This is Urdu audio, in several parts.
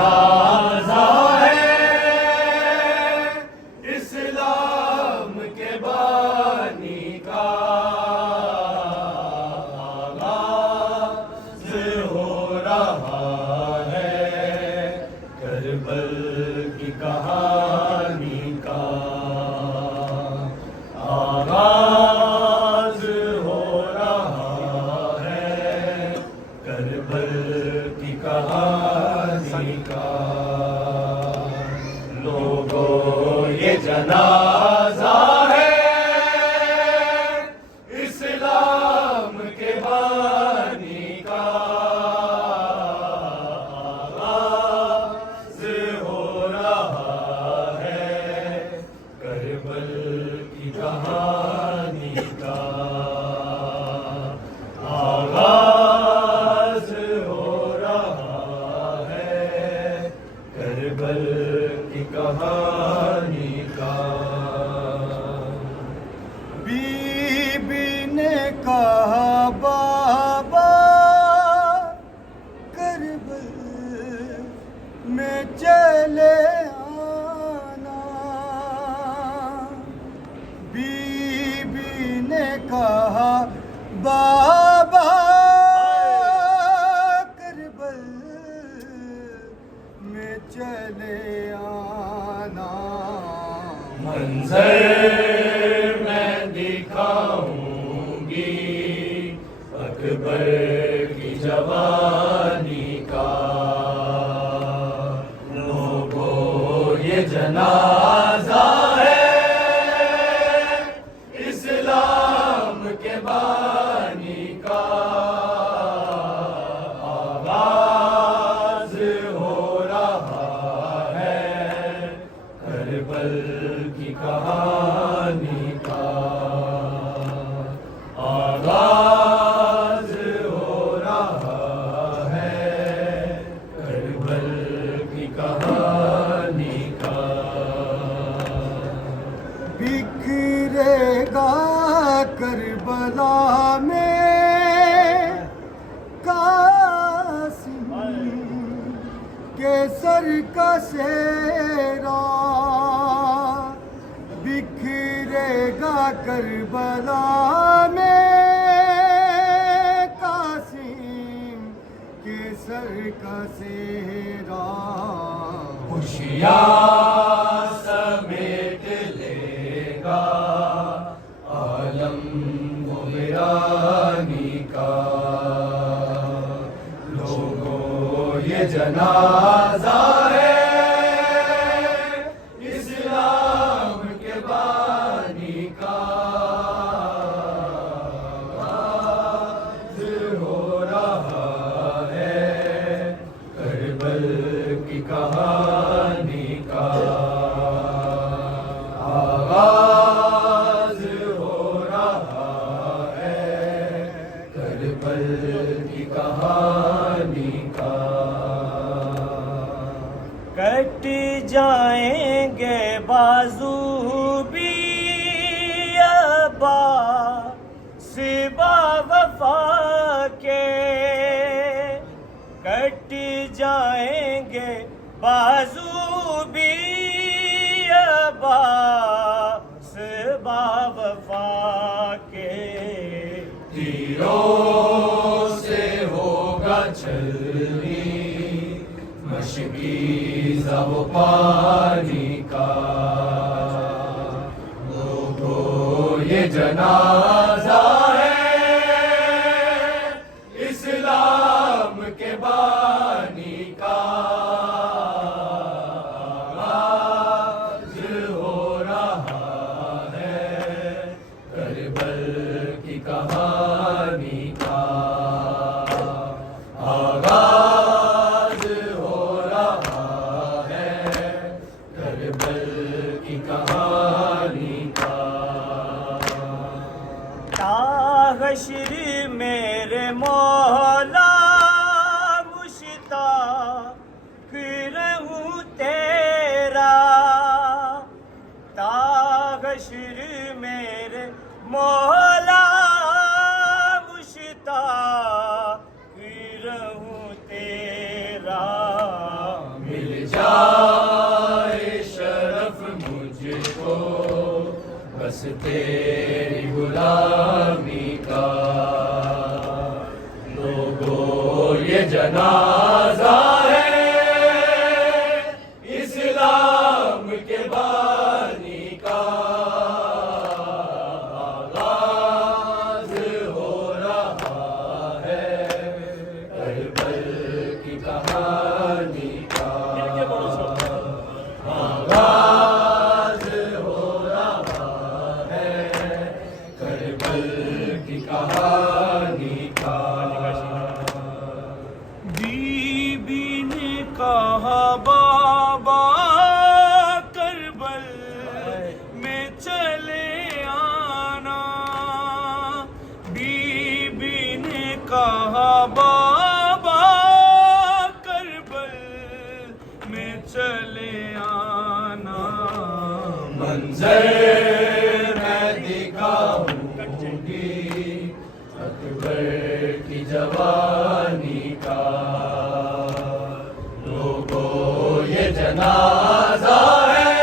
جنازہ ہے اسلام کے بانی کا آغاز ہو رہا ہے کربل کی کہانی کا آغاز ہو رہا ہے کربل کی کہانی کا لوگوں یہ جنازہ ہے اسلام کے بانی کا آغاز ہو رہا ہے کربل کی کہانی کا آغاز ہو رہا ہے کربل کی کہانی کا بی بی نے کہا بابا کربل میں چلے آنا بی بی نے کہا بابا کربل میں چلے آنا منظر میں دکھاؤں گی اکبر کی جوانی کا لوگوں یہ جنازہ ہے اسلام کے بانی کا آغاز ہو رہا ہے کربل کی کہانی کا آغاز ہو رہا ہے کربل کی کہانی کا بکھرے گا کربلا میں قاسم کے سر کا سیرا بکھرے گا کربلا میں قاسم کے سر کا سیرا خوشیاں سمیٹ لے گا عالم و ویرانی کا لوگوں یہ جنازہ ہے اسلام کے بانی کا آغاز ہو رہا ہے کربل کی کہانی کا آغاز ہو رہا ہے کربل کی کہانی کا کٹ جائیں گے بازو بھی ابا سبا وفا کے کٹ جائیں گے بازو بھی ابا سبا وفا کے تیروں سے ہوگا چھلنی مشکیزہ و پانی کا لوگوں یہ جنازہ ہے اسلام کے بانی کا آغاز ہو رہا ہے کربل کی کہانی کا آغاز ہو رہا ہے کربل کی کہانی کا تا حشر میرے مولا مشتاق رہوں تیرا تا حشر میرے مولا مشتاق رہوں تیرا تیری غلامی کا لوگوں یہ جنازہ ہے اسلام کے بانی کا آغاز ہو رہا ہے کربل کی کہانی کا آغاز ہو رہا ہے کربل کی کہانی کا بی بی نے کہا بابا کربل میں چلے آنا، بی بی نے کہا بابا کربل میں چلے آنا، منظر میں دکھاؤں گی اکبر کی جوانی کا لوگوں یہ جنازہ ہے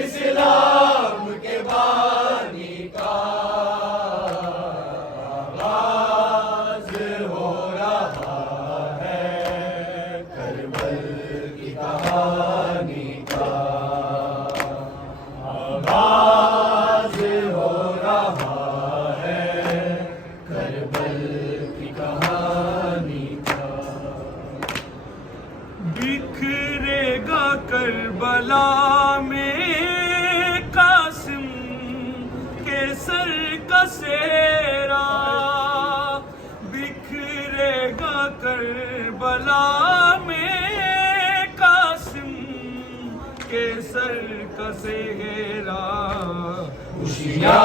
اسلام کے بانی کا آغاز ہو رہا ہے کربل کی کہانی کا آغاز ہو رہا ہے کربل کی کہانی کا بکھرے گا کربلا میں قاسم کے سر کا سیرا، بکھرے گا کربلا میں قاسم کے سر کا سیرا، خوشیاں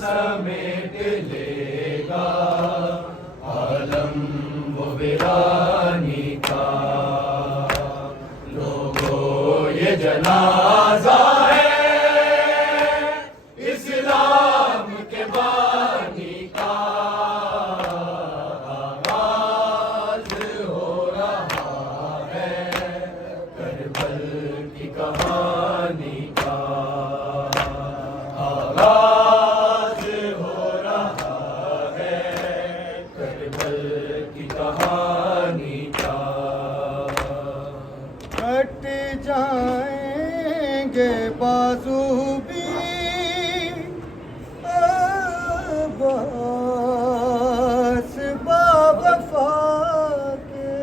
سمیٹ لے گا عالم و ویرانی کا لوگوں یہ جنازہ ہے اسلام کے بانی کا آغاز ہو رہا ہے کربل کی کہانی کا آغاز ہو رہا ہے کربل کی کہانی کا کٹ جائیں گے بازو بھی عباس باوفا کے،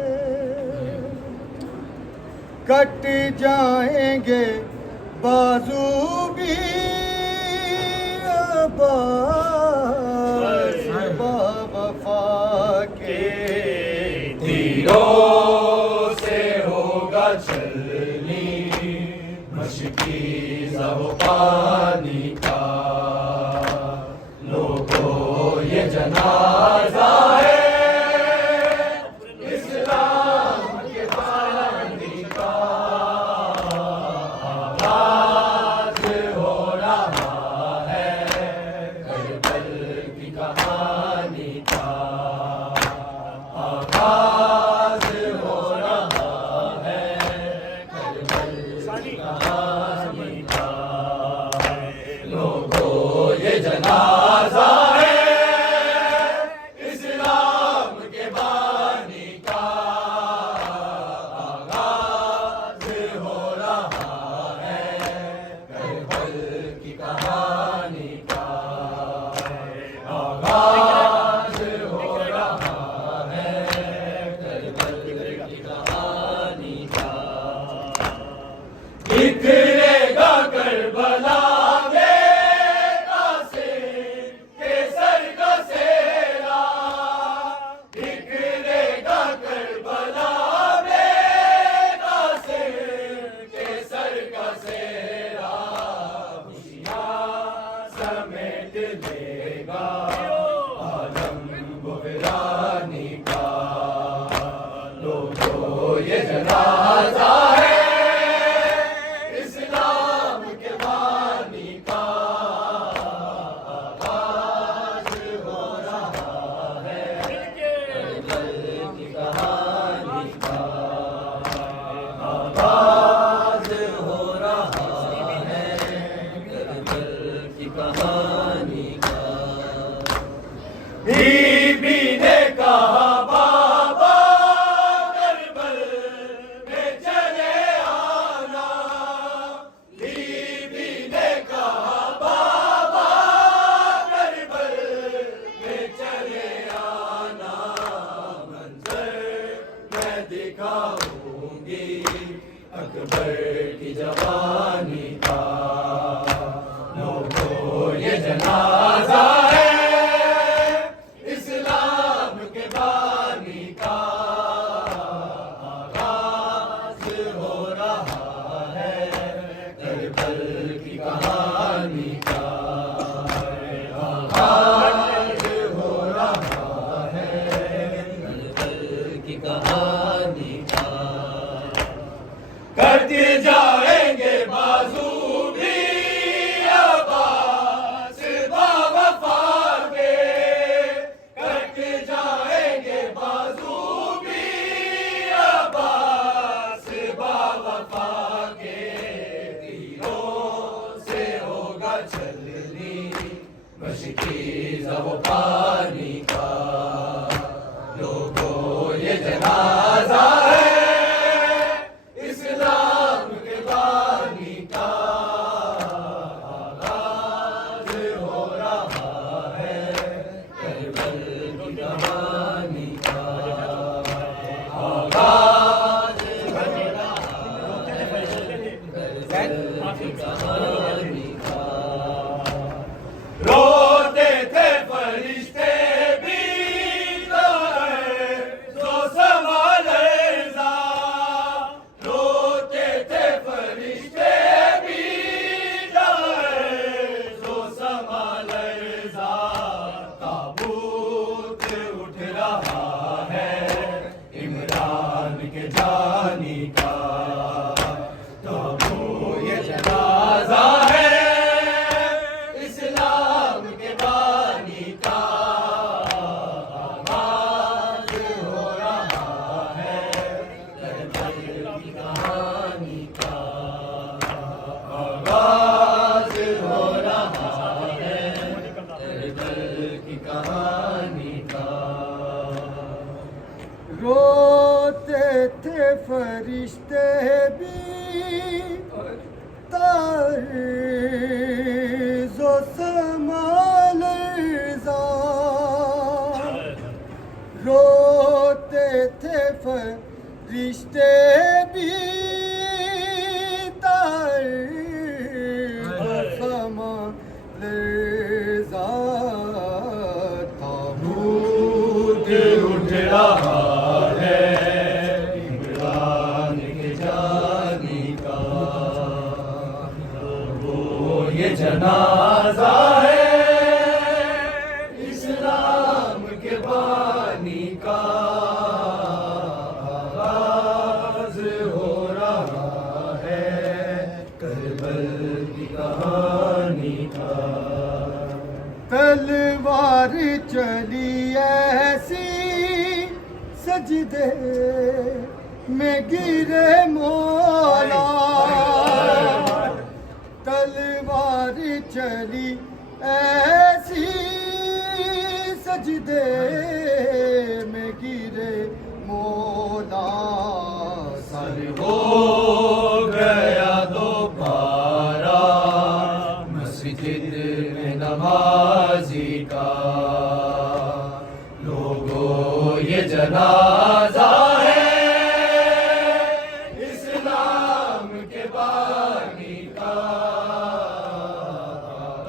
کٹ جائیں گے بازو بھی عباس باوفا کے، تیروں سے ہوگا چلنی مشکی زو پانی کا لوگوں یہ جنازہ ہے اسلام کے بانی کا آغاز ہو رہا ہے کربل کی کہانی کا آغاز ہو رہا ہے کربل کی کہانی کا لوگوں یہ جنازہ ہے اسلام کے بانی کا آغاز ہو رہا ہے کربل کی کہانی کا آغاز ہو رہا ہے کربل کی کہانی کا بکھرے گا کربلا سمیٹ لے گا عالم و ویرانی کا لوگوں یہ جنازہ ہے اسلام کے بانی کا آغاز ہو رہا ہے کربل کی کہانی کا آغاز ہو رہا ہے مشکیز وہ پانی کا لوگوں یہ جنازہ ہے اسلام کے بانی کا آغاز ہو رہا ہے کربل کی کہانی کا آغاز ہو رہا ہے کربل کی کہانی کا روتے تھے فرشتے بھی تو سنبھالے روتے تھے فرشتے بھی تو سنبھالے تابوت اٹھ رہا ہے عمران کے جانی کا تو یہ جنازہ ہے اسلام کے بانی کا آغاز ہو رہا ہے کربل کی کہانی کا آغاز ہو رہا ہے کربل کی کہانی کا روتے تھے فرشتے بھی تعریض و سمال روتے تھے فرشتے بھی تعریض و سمال تابوت اٹھ رہا ہے عمران کے جانی کا وہ یہ جنازہ ہے اسلام کے بانی کا آغاز ہو رہا ہے کربل کی کہانی کا تلوار چلی ایسی سجدے میں گرے مولا تلوار چلی ایسی سجدے میں گرے مولا سر ہو گیا دوبارہ مسجد میں نمازی کا لوگوں یہ جنازہ ہے اسلام کے بانی کا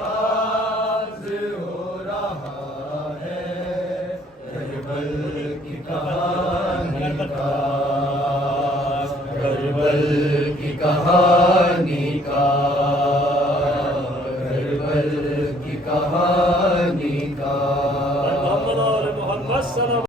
آغاز ہو رہا ہے کربل کی کہانی کا کربل کی کہانی کا کربل کی کہانی کا